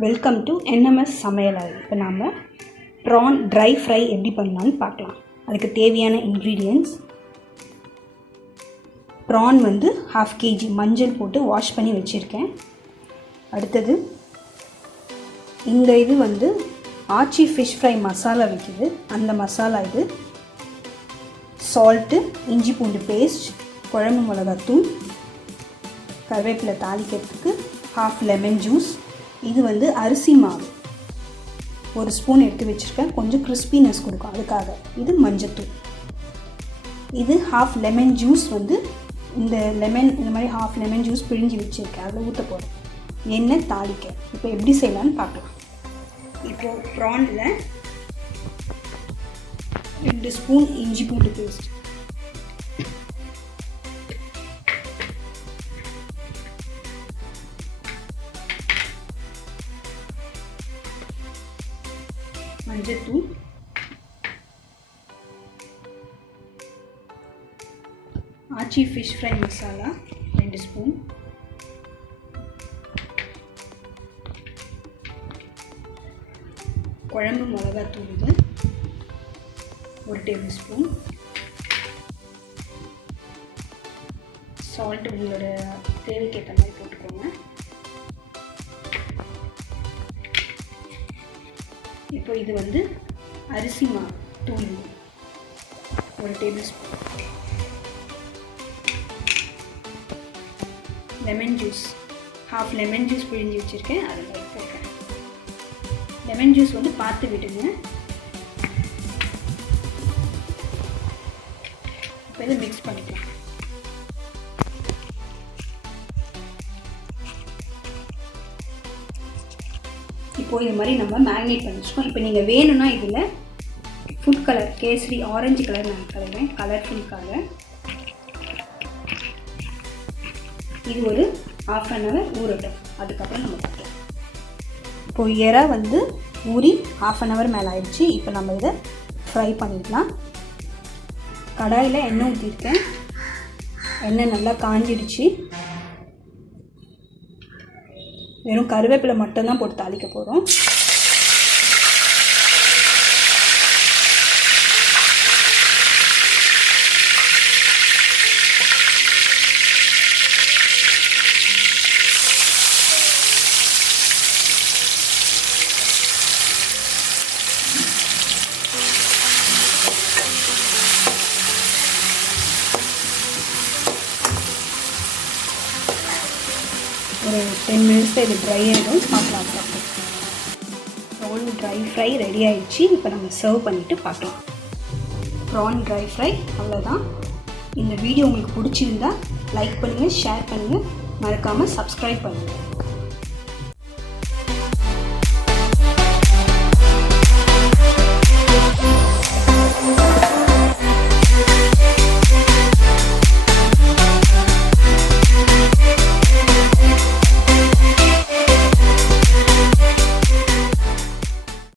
Welcome to NMS Samayal Arai. இப்போ நாம் PRAN try fry எப்படி பண்ணலான்னு பார்க்கலாம். அதுக்கு தேவையான இன்க்ரீடியன்ட்ஸ், ப்ரான் வந்து 1/2 kg மஞ்சள் போட்டு வாஷ் பண்ணி வச்சுருக்கேன். அடுத்தது இந்த இது வந்து ஆச்சி ஃபிஷ் ஃப்ரை மசாலா வைக்கிது, அந்த மசாலா இது. சால்ட்டு, இஞ்சி பூண்டு பேஸ்ட், குழம்பு மிளகாத்தூள், கருவேப்பிலை தாளிக்கிறதுக்கு 1/2 லெமன் ஜூஸ். இது வந்து அரிசி மாவு 1 ஸ்பூன் எடுத்து வச்சுருக்கேன், கொஞ்சம் கிறிஸ்பினஸ் கொடுக்கும் அதுக்காக. இது மஞ்சத்தூள். இது 1/2 லெமன் ஜூஸ் வந்து இந்த மாதிரி 1/2 லெமன் ஜூஸ் பிழிஞ்சு வச்சுருக்கேன், அதில் ஊற்ற போகிறேன். எண்ணெய் தாளிக்க. இப்போ எப்படி செய்யலான்னு பார்க்கலாம். இப்போது ப்ரானில் 2 ஸ்பூன் இஞ்சி பூண்டு பேஸ்ட், மஞ்சத்தூள், ஆச்சி ஃபிஷ் ஃப்ரை மசாலா 2 ஸ்பூன், குழம்பு மிளகாத்தூள் இது 1 டேபிள் ஸ்பூன், சால்ட் உங்களோட தேவைக்கேற்ற மாதிரி போட்டுக்கோங்க. இப்போ இது வந்து அரிசி மாவு தூள் 1 table spoon, lemon juice 1/2 lemon juice பிழிஞ்சு வச்சுருக்கேன், அதில் போட்டுறேன். லெமன் ஜூஸ் வந்து பார்த்து விடுங்க. இப்போ இதை மிக்ஸ் பண்ணிக்கலாம். இப்போது இது மாதிரி நம்ம மேரினேட் பண்ணி வச்சுக்கோம். இப்போ நீங்கள் வேணும்னா இதில் food colour, kesari orange colour நான் கலருவேன், கலர்ஃபுல்காக. இது ஒரு 1/2 அன் ஹவர் ஊறட்டும், அதுக்கப்புறம் நம்ம பார்க்கலாம். இப்போது இறை வந்து ஊறி 1/2 அன் ஹவர் மேலே ஆயிடுச்சு. இப்போ நம்ம இதை ஃப்ரை பண்ணிக்கலாம். கடாயில் எண்ணெய் ஊற்றிருக்கேன், எண்ணெய் நல்லா காஞ்சிடுச்சு. வெறும் கருவேப்பிலை மட்டும்தான் போட்டு தாளிக்க போகிறோம். ஒரு 10 மினிட்ஸில் இது ட்ரை ஆகிடும், பார்க்கலாம். ப்ரான் ட்ரை ஃப்ரை ரெடி ஆகிடுச்சு. இப்போ நம்ம சர்வ் பண்ணிவிட்டு பார்க்கலாம். ப்ரான் ட்ரை ஃப்ரை அவ்வளோதான். இந்த வீடியோ உங்களுக்கு பிடிச்சிருந்தா லைக் பண்ணுங்கள், ஷேர் பண்ணுங்கள், மறக்காமல் சப்ஸ்கிரைப் பண்ணுங்கள்.